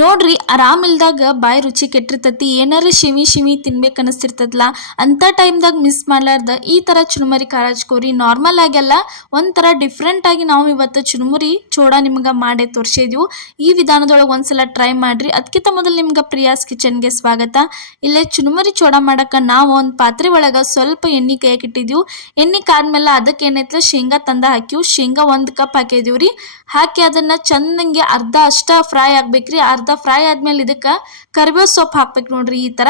ನೋಡ್ರಿ ಆರಾಮಿಲ್ದಾಗ ಬಾಯಿ ರುಚಿ ಕೆಟ್ಟಿರ್ತತಿ, ಏನಾರ ಶಿಮಿ ಶಿಮಿ ತಿನ್ಬೇಕು ಅನಿಸ್ತಿರ್ತದಲ್ಲ ಅಂಥ ಟೈಮ್ದಾಗ ಮಿಸ್ ಮಾಡ್ಲಾರ್ದ ಈ ಥರ ಚುರುಮರಿ ಖಾರ ಹಚ್ಕೋರಿ. ನಾರ್ಮಲ್ ಆಗೆಲ್ಲ ಒಂಥರ ಡಿಫ್ರೆಂಟ್ ಆಗಿ ನಾವು ಇವತ್ತು ಚುರುಮುರಿ ಚೋಡ ನಿಮ್ಗೆ ಮಾಡೇ ತೋರಿಸಿದ್ವು. ಈ ವಿಧಾನದೊಳಗೆ ಒಂದ್ಸಲ ಟ್ರೈ ಮಾಡ್ರಿ. ಅದಕ್ಕಿಂತ ಮೊದಲು ನಿಮ್ಗೆ ಪ್ರಿಯಾಸ್ ಕಿಚನ್ಗೆ ಸ್ವಾಗತ. ಇಲ್ಲೇ ಚುರುಮುರಿ ಚೋಡ ಮಾಡಕ್ಕೆ ನಾವು ಒಂದು ಪಾತ್ರೆ ಒಳಗೆ ಸ್ವಲ್ಪ ಎಣ್ಣೆ ಕೈಯಾಗ ಇಟ್ಟಿದ್ವಿ. ಎಣ್ಣೆ ಕಾದ್ಮೇಲೆ ಅದಕ್ಕೆ ಏನೈತೆ ಶೇಂಗಾ ತಂದ ಹಾಕಿವು. ಶೇಂಗಾ 1 ಕಪ್ ಹಾಕಿದೀವಿ ರೀ. ಹಾಕಿ ಅದನ್ನ ಚಂದಂಗೆ ಅರ್ಧ ಅಷ್ಟ ಫ್ರೈ ಆಗ್ಬೇಕ್ರಿ. ಅರ್ಧ ಫ್ರೈ ಆದ್ಮೇಲೆ ಇದಕ್ಕೆ ಕರಿಬೇವು ಸೊಪ್ಪು ಹಾಕ್ಬೇಕು ನೋಡ್ರಿ. ಈ ಥರ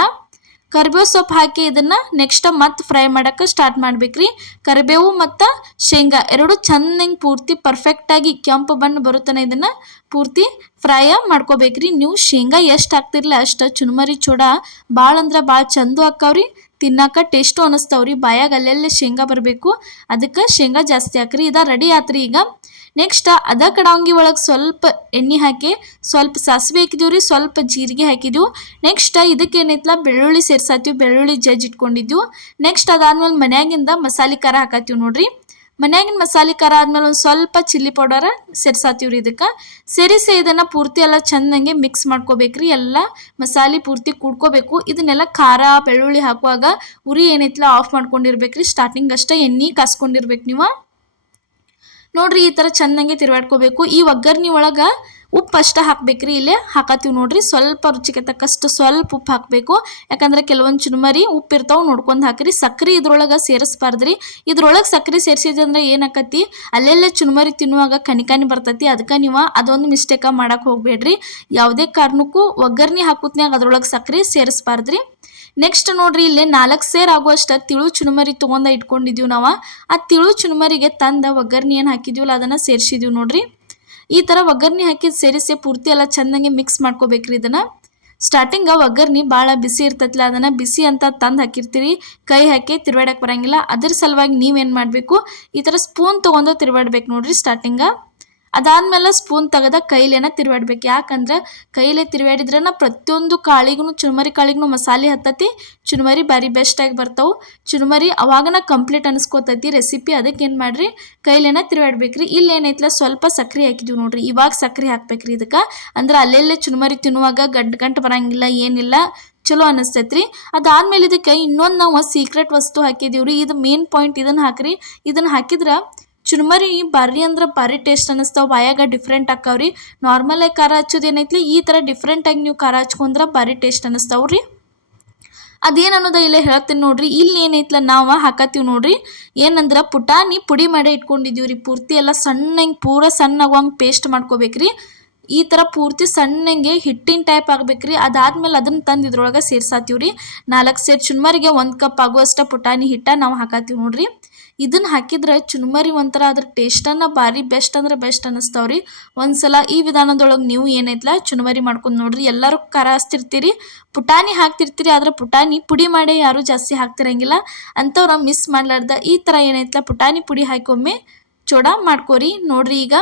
ಕರಿಬೇವು ಸೊಪ್ಪು ಹಾಕಿ ಇದನ್ನ ನೆಕ್ಸ್ಟ್ ಮತ್ತೆ ಫ್ರೈ ಮಾಡಕ್ಕೆ ಸ್ಟಾರ್ಟ್ ಮಾಡ್ಬೇಕ್ರಿ. ಕರಿಬೇವು ಮತ್ತು ಶೇಂಗಾ ಎರಡು ಚಂದಂಗೆ ಪೂರ್ತಿ ಪರ್ಫೆಕ್ಟಾಗಿ ಕೆಂಪು ಬಣ್ಣ ಬರುತ್ತಾನೆ ಇದನ್ನ ಪೂರ್ತಿ ಫ್ರೈ ಮಾಡ್ಕೋಬೇಕ್ರಿ. ನೀವು ಶೇಂಗಾ ಎಷ್ಟು ಹಾಕ್ತಿರ್ಲಿ ಅಷ್ಟು ಚುರುಮರಿ ಚೂಡ ಭಾಳ ಅಂದ್ರೆ ಭಾಳ ಚಂದ ಹಾಕಾವ್ರಿ. ತಿನ್ನಾಕ ಟೇಸ್ಟು ಅನಿಸ್ತಾವ್ರಿ. ಬಾಯಾಗ ಅಲ್ಲೆಲ್ಲೇ ಶೇಂಗಾ ಬರಬೇಕು, ಅದಕ್ಕೆ ಶೇಂಗಾ ಜಾಸ್ತಿ ಹಾಕ್ರಿ. ಇದ ರೆಡಿ ಆತ್ರಿ. ಈಗ ನೆಕ್ಸ್ಟ್ ಅದ ಕಡಾಂಗಿ ಒಳಗೆ ಸ್ವಲ್ಪ ಎಣ್ಣೆ ಹಾಕಿ ಸ್ವಲ್ಪ ಸಾಸಿವೆ ಹಾಕಿದೀವಿ, ಸ್ವಲ್ಪ ಜೀರಿಗೆ ಹಾಕಿದ್ವು. ನೆಕ್ಸ್ಟ್ ಇದಕ್ಕೆ ಏನೈತಲ್ಲ ಬೆಳ್ಳುಳ್ಳಿ ಸೇರ್ಸಾತೀವಿ. ಬೆಳ್ಳುಳ್ಳಿ ಜಜ್ಜಿ ಇಟ್ಕೊಂಡಿದ್ವು. ನೆಕ್ಸ್ಟ್ ಅದಾದ್ಮೇಲೆ ಮನ್ಯಾಗಿಂದ ಮಸಾಲೆ ಖಾರ ಹಾಕತ್ತೀವಿ ನೋಡ್ರಿ. ಮನ್ಯಾಗಿನ ಮಸಾಲೆ ಖಾರ ಆದ್ಮೇಲೆ ಒಂದು ಸ್ವಲ್ಪ ಚಿಲ್ಲಿ ಪೌಡರ್ ಸೇರ್ಸಾತೀವ್ರಿ. ಇದಕ್ಕೆ ಸೇರಿಸಿ ಇದನ್ನು ಪೂರ್ತಿ ಎಲ್ಲ ಚಂದಂಗೆ ಮಿಕ್ಸ್ ಮಾಡ್ಕೋಬೇಕ್ರಿ. ಎಲ್ಲ ಮಸಾಲೆ ಪೂರ್ತಿ ಕೂಡ್ಕೋಬೇಕು. ಇದನ್ನೆಲ್ಲ ಖಾರ ಬೆಳ್ಳುಳ್ಳಿ ಹಾಕುವಾಗ ಉರಿ ಏನೈತಲ್ಲ ಆಫ್ ಮಾಡ್ಕೊಂಡಿರ್ಬೇಕ್ರಿ. ಸ್ಟಾರ್ಟಿಂಗ್ ಅಷ್ಟೇ ಎಣ್ಣೆ ಕಾಸ್ಕೊಂಡಿರ್ಬೇಕು ನೀವು ನೋಡ್ರಿ. ಈ ಥರ ಚಂದಂಗೆ ತಿರುವಾಡ್ಕೋಬೇಕು. ಈ ಒಗ್ಗರ್ನಿ ಒಳಗೆ ಉಪ್ಪು ಅಷ್ಟ ಹಾಕ್ಬೇಕ್ರಿ. ಇಲ್ಲೇ ಹಾಕತ್ತೀವಿ ನೋಡ್ರಿ. ಸ್ವಲ್ಪ ರುಚಿಗೆ ತಕ್ಕಷ್ಟು ಸ್ವಲ್ಪ ಉಪ್ಪು ಹಾಕಬೇಕು. ಯಾಕಂದ್ರೆ ಕೆಲವೊಂದು ಚುರುಮರಿ ಉಪ್ಪು ಇರ್ತಾವೆ, ನೋಡ್ಕೊಂಡು ಹಾಕ್ರಿ. ಸಕ್ರೆ ಇದ್ರೊಳಗೆ ಸೇರಿಸ್ಬಾರ್ದ್ರಿ. ಇದ್ರೊಳಗೆ ಸಕ್ರೆ ಸೇರಿಸಿದಂದ್ರೆ ಏನಾಕತಿ ಅಲ್ಲೆಲ್ಲೇ ಚುರುಮರಿ ತಿನ್ನುವಾಗ ಕನಿಕಾನಿ ಬರ್ತೈತಿ. ಅದಕ್ಕೆ ನೀವು ಅದೊಂದು ಮಿಸ್ಟೇಕ ಮಾಡಕ್ಕೆ ಹೋಗ್ಬೇಡ್ರಿ. ಯಾವುದೇ ಕಾರಣಕ್ಕೂ ಒಗ್ಗರ್ನಿ ಹಾಕುತ್ನ್ಯಾಗ ಅದ್ರೊಳಗೆ ಸಕ್ರೆ ಸೇರಿಸ್ಬಾರ್ದ್ರಿ. ನೆಕ್ಸ್ಟ್ ನೋಡ್ರಿ, ಇಲ್ಲಿ 4 ಸೇರ್ ಆಗುವಷ್ಟು ತಿಳು ಚುರುಮರಿ ತೊಗೊಂಡ ಇಟ್ಕೊಂಡಿದ್ದೀವಿ ನಾವು. ಆ ತಿಳು ಚುರುಮರಿಗೆ ತಂದ ಒಗ್ಗರ್ನಿ ಏನು ಹಾಕಿದ್ವಲ್ಲ ಅದನ್ನು ಸೇರಿಸಿದ್ವಿ ನೋಡ್ರಿ. ಈ ಥರ ಒಗ್ಗರ್ನಿ ಹಾಕಿ ಸೇರಿಸಿ ಪೂರ್ತಿ ಎಲ್ಲ ಚಂದಂಗೆ ಮಿಕ್ಸ್ ಮಾಡ್ಕೋಬೇಕ್ರಿ. ಇದನ್ನು ಸ್ಟಾರ್ಟಿಂಗ್ ಒಗ್ಗರ್ನಿ ಭಾಳ ಬಿಸಿ ಇರ್ತೈತಿಲ್ಲ, ಅದನ್ನು ಬಿಸಿ ಅಂತ ತಂದು ಹಾಕಿರ್ತೀರಿ. ಕೈ ಹಾಕಿ ತಿರುವಾಡಕ್ಕೆ ಬರೋಂಗಿಲ್ಲ. ಅದ್ರ ಸಲುವಾಗಿ ನೀವೇನು ಮಾಡಬೇಕು, ಈ ಥರ ಸ್ಪೂನ್ ತೊಗೊಂಡು ತಿರುವಾಡ್ಬೇಕು ನೋಡ್ರಿ ಸ್ಟಾರ್ಟಿಂಗ. ಅದಾದ್ಮೇಲೆ ಸ್ಪೂನ್ ತೆಗೆದ ಕೈಲೇನ ತಿರುವಾಡ್ಬೇಕು. ಯಾಕಂದ್ರೆ ಕೈಲೇ ತಿರುವಾಡಿದ್ರನ ಪ್ರತಿಯೊಂದು ಕಾಳಿಗೂ ಚುರುಮರಿ ಕಾಳಿಗೂ ಮಸಾಲೆ ಹತ್ತತಿ. ಚುರುಮರಿ ಭಾರಿ ಬೆಸ್ಟಾಗಿ ಬರ್ತಾವೆ. Churumuri ಅವಾಗನ complete ಅನಿಸ್ಕೋತೈತಿ recipe. ಅದಕ್ಕೆ ಏನು ಮಾಡಿರಿ, ಕೈಲೇನ ತಿರುವಾಡ್ಬೇಕ್ರಿ. ಇಲ್ಲಿ ಏನೈತಲ್ಲ ಸ್ವಲ್ಪ ಸಕ್ರೆ ಹಾಕಿದ್ವಿ ನೋಡ್ರಿ. ಇವಾಗ ಸಕ್ರೆ ಹಾಕ್ಬೇಕ್ರಿ ಇದಕ್ಕೆ. ಅಂದ್ರೆ ಅಲ್ಲೆಲ್ಲೇ ಚುರುಮರಿ ತಿನ್ನುವಾಗ ಗಂಟು ಬರಂಗಿಲ್ಲ, ಏನಿಲ್ಲ, ಚಲೋ ಅನಿಸ್ತೈತ್ರಿ. ಅದಾದ್ಮೇಲೆ ಇದಕ್ಕೆ ಇನ್ನೊಂದು ನಾವು ಸೀಕ್ರೆಟ್ ವಸ್ತು ಹಾಕಿದೀವ್ರಿ. ಇದು ಮೇನ್ ಪಾಯಿಂಟ್. ಇದನ್ನು ಹಾಕ್ರಿ. ಇದನ್ನು ಹಾಕಿದ್ರೆ ಚುರುಮರಿ ಭಾರಿ ಅಂದ್ರೆ ಭಾರಿ ಟೇಸ್ಟ್ ಅನ್ನಿಸ್ತಾವೆ. ಬಾಯಾಗ ಡಿಫ್ರೆಂಟ್ ಆಕಾವ್ರಿ. ನಾರ್ಮಲಾಗಿ ಖಾರ ಹಚ್ಚೋದು ಏನೈತ್ಲಿ, ಈ ಥರ ಡಿಫ್ರೆಂಟಾಗಿ ನೀವು ಖಾರ ಹಚ್ಕೊಂಡ್ರೆ ಭಾರಿ ಟೇಸ್ಟ್ ಅನ್ನಿಸ್ತಾವ್ರಿ. ಅದೇನು ಅನ್ನೋದ ಇಲ್ಲೇ ಹೇಳ್ತೀನಿ ನೋಡ್ರಿ. ಇಲ್ಲಿ ಏನೈತ್ಲ ನಾವು ಹಾಕತ್ತೀವಿ ನೋಡ್ರಿ. ಏನಂದ್ರೆ ಪುಟಾಣಿ ಪುಡಿ ಮಾಡೇ ಇಟ್ಕೊಂಡಿದ್ದೀವಿ ರೀ. ಪೂರ್ತಿ ಎಲ್ಲ ಸಣ್ಣಂಗೆ ಪೂರ ಸಣ್ಣಾಗುವಂಗೆ ಪೇಸ್ಟ್ ಮಾಡ್ಕೋಬೇಕ್ರಿ. ಈ ಥರ ಪೂರ್ತಿ ಸಣ್ಣಂಗೆ ಹಿಟ್ಟಿನ ಟೈಪ್ ಆಗ್ಬೇಕ್ರಿ. ಅದಾದ್ಮೇಲೆ ಅದನ್ನು ತಂದು ಇದ್ರೊಳಗೆ ಸೇರ್ಸಾತೀವಿ ರೀ. 4 ಸೇರ್ ಚುರುಮರಿಗೆ 1 ಕಪ್ ಆಗುವಷ್ಟು ಪುಟಾಣಿ ಹಿಟ್ಟ ನಾವು ಹಾಕತ್ತೀವಿ ನೋಡ್ರಿ. ಇದನ್ನು ಹಾಕಿದ್ರೆ ಚುರುಮರಿ ಒಂಥರ ಅದ್ರ ಟೇಸ್ಟನ್ನು ಭಾರಿ ಬೆಸ್ಟ್ ಅಂದ್ರೆ ಬೆಸ್ಟ್ ಅನ್ನಿಸ್ತಾವ್ರಿ. ಒಂದ್ಸಲ ಈ ವಿಧಾನದೊಳಗೆ ನೀವು ಏನೈತಲ್ಲ ಚುರುಮರಿ ಮಾಡ್ಕೊಂಡು ನೋಡ್ರಿ. ಎಲ್ಲರೂ ಖಾರ ಹಚ್ತಿರ್ತೀರಿ, ಪುಟಾಣಿ ಹಾಕ್ತಿರ್ತೀರಿ, ಆದ್ರೆ ಪುಟಾಣಿ ಪುಡಿ ಮಾಡಿ ಯಾರೂ ಜಾಸ್ತಿ ಹಾಕ್ತಿರಂಗಿಲ್ಲ. ಅಂಥವ್ರ ಮಿಸ್ ಮಾಡ್ಲಾರ್ದ ಈ ಥರ ಏನೈತಲ್ಲ ಪುಟಾಣಿ ಪುಡಿ ಹಾಕಿ ಒಮ್ಮೆ ಚೂಡ ಮಾಡ್ಕೋರಿ ನೋಡ್ರಿ. ಈಗ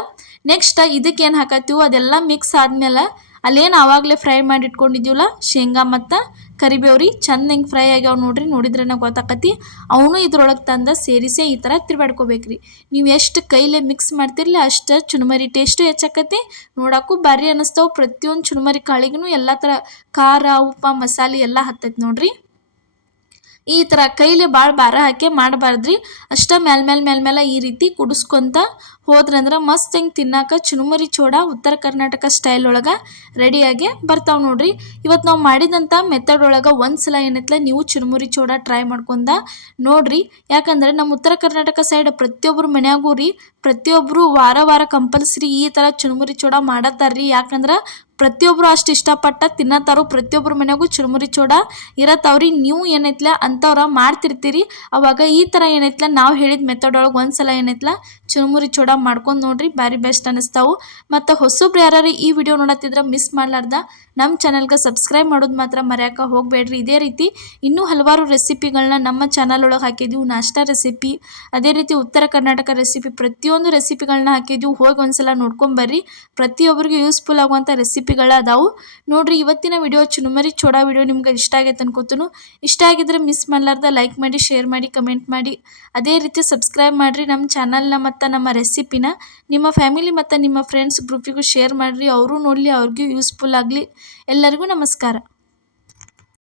ನೆಕ್ಸ್ಟ್ ಇದಕ್ಕೆ ಏನು ಹಾಕತ್ತೀವೋ ಅದೆಲ್ಲ ಮಿಕ್ಸ್ ಆದ್ಮೇಲೆ ಅಲ್ಲೇನು ಆವಾಗಲೇ ಫ್ರೈ ಮಾಡಿ ಇಟ್ಕೊಂಡಿದ್ದೀವಲ್ಲ ಶೇಂಗಾ ಮತ್ತು ಕರಿಬೇವ್ರಿ ಚಂದಂಗೆ ಫ್ರೈ ಆಗ್ಯಾವ ನೋಡ್ರಿ. ನೋಡಿದ್ರೆ ಗೊತ್ತಾಕತಿ. ಅವನು ಇದ್ರೊಳಗೆ ತಂದ ಸೇರಿಸೇ ಈ ಥರ ತಿರುವಾಡ್ಕೋಬೇಕ್ರಿ. ನೀವು ಎಷ್ಟು ಕೈಲೇ ಮಿಕ್ಸ್ ಮಾಡ್ತಿರ್ಲಿ ಅಷ್ಟು ಚುರುಮರಿ ಟೇಸ್ಟು ಹೆಚ್ಚಾಕತಿ. ನೋಡೋಕ್ಕೂ ಭಾರಿ ಅನ್ನಿಸ್ತಾವೆ. ಪ್ರತಿಯೊಂದು ಚುರುಮರಿ ಕಾಳಿಗೂ ಎಲ್ಲ ಥರ ಖಾರ ಉಪ್ಪು ಮಸಾಲೆ ಎಲ್ಲ ಹತ್ತೈತಿ ನೋಡ್ರಿ. ಈ ಥರ ಕೈಲೇ ಭಾಳ ಭಾರ ಹಾಕಿ ಮಾಡಬಾರ್ದ್ರಿ. ಅಷ್ಟೇ ಮೇಲ್ಮೇಲೆ ಈ ರೀತಿ ಕುಡಿಸ್ಕೊಂತ ಹೋದ್ರಂದ್ರೆ ಮಸ್ತ್ ಹೆಂಗೆ ತಿನ್ನಾಕ ಚುರುಮರಿ ಚೋಡ ಉತ್ತರ ಕರ್ನಾಟಕ ಸ್ಟೈಲ್ ಒಳಗೆ ರೆಡಿಯಾಗಿ ಬರ್ತಾವೆ ನೋಡ್ರಿ. ಇವತ್ತು ನಾವು ಮಾಡಿದಂಥ ಮೆಥಡ್ ಒಳಗೆ ಒಂದ್ಸಲ ಏನೈತಲ್ಲ ನೀವು ಚುರುಮುರಿ ಚೋಡ ಟ್ರೈ ಮಾಡ್ಕೊಂಡ ನೋಡ್ರಿ. ಯಾಕಂದ್ರೆ ನಮ್ಮ ಉತ್ತರ ಕರ್ನಾಟಕ ಸೈಡ್ ಪ್ರತಿಯೊಬ್ಬರು ಮನ್ಯಾಗೂ ರೀ ಪ್ರತಿಯೊಬ್ಬರು ವಾರ ಕಂಪಲ್ಸರಿ ಈ ಥರ ಚುರುಮುರಿ ಚೋಡ ಮಾಡತ್ತಾರ್ರಿ. ಯಾಕಂದ್ರೆ ಪ್ರತಿಯೊಬ್ಬರು ಅಷ್ಟು ಇಷ್ಟಪಟ್ಟ ತಿನ್ನತ್ತಾರು. ಪ್ರತಿಯೊಬ್ಬರ ಮನೆಯಾಗೂ ಚುರುಮುರಿ ಚೋಡ ಇರತ್ತವ್ರಿ. ನೀವು ಏನೈತ್ಲ ಅಂಥವ್ರ ಮಾಡ್ತಿರ್ತೀರಿ. ಅವಾಗ ಈ ಥರ ಏನೈತ್ಲ ನಾವು ಹೇಳಿದ ಮೆಥಡ್ ಒಳಗೆ ಒಂದ್ಸಲ ಏನೈತ್ಲ ಚುರುಮುರಿ ಚೋಡ ಮಾಡ್ಕೊಂಡು ನೋಡ್ರಿ. ಭಾರಿ ಬೆಸ್ಟ್ ಅನ್ನಿಸ್ತಾವು. ಮತ್ತು ಹೊಸಬ್ರು ಯಾರು ಈ ವಿಡಿಯೋ ನೋಡತ್ತಿದ್ರೆ ಮಿಸ್ ಮಾಡ್ಲಾರ್ದ ನಮ್ಮ ಚಾನಲ್ಗೆ ಸಬ್ಸ್ಕ್ರೈಬ್ ಮಾಡೋದು ಮಾತ್ರ ಮರೆಯೋಕೆ ಹೋಗಬೇಡ್ರಿ. ಇದೇ ರೀತಿ ಇನ್ನೂ ಹಲವಾರು ರೆಸಿಪಿಗಳನ್ನ ನಮ್ಮ ಚಾನಲ್ ಒಳಗೆ ಹಾಕಿದ್ದೀವಿ. ನಾಷ್ಟಾ ರೆಸಿಪಿ, ಅದೇ ರೀತಿ ಉತ್ತರ ಕರ್ನಾಟಕ ರೆಸಿಪಿ, ಪ್ರತಿಯೊಂದು ರೆಸಿಪಿಗಳನ್ನ ಹಾಕಿದ್ದೀವಿ. ಹೋಗಿ ಒಂದ್ಸಲ ನೋಡ್ಕೊಂಬರ್ರಿ. ಪ್ರತಿಯೊಬ್ಬರಿಗೂ ಯೂಸ್ಫುಲ್ ಆಗುವಂಥ ರೆಸಿಪಿ ರೆಸಿಪಿಗಳು ಅದಾವು ನೋಡ್ರಿ. ಇವತ್ತಿನ ವಿಡಿಯೋ ಚುರುಮರಿ ಚೋಡಾ ವಿಡಿಯೋ ನಿಮ್ಗೆ ಇಷ್ಟ ಆಗೈತೆ ಅನ್ಕೋತನು. ಇಷ್ಟ ಆಗಿದ್ರೆ ಮಿಸ್ ಮಾಡಲಾರ್ದ ಲೈಕ್ ಮಾಡಿ, ಶೇರ್ ಮಾಡಿ, ಕಮೆಂಟ್ ಮಾಡಿ. ಅದೇ ರೀತಿ ಸಬ್ಸ್ಕ್ರೈಬ್ ಮಾಡಿರಿ ನಮ್ಮ ಚಾನಲ್ನ ಮತ್ತು ನಮ್ಮ ರೆಸಿಪಿನ ನಿಮ್ಮ ಫ್ಯಾಮಿಲಿ ಮತ್ತು ನಿಮ್ಮ ಫ್ರೆಂಡ್ಸ್ ಗ್ರೂಪಿಗೂ ಶೇರ್ ಮಾಡಿರಿ. ಅವರು ನೋಡಲಿ, ಅವ್ರಿಗೂ ಯೂಸ್ಫುಲ್ ಆಗಲಿ. ಎಲ್ಲರಿಗೂ ನಮಸ್ಕಾರ.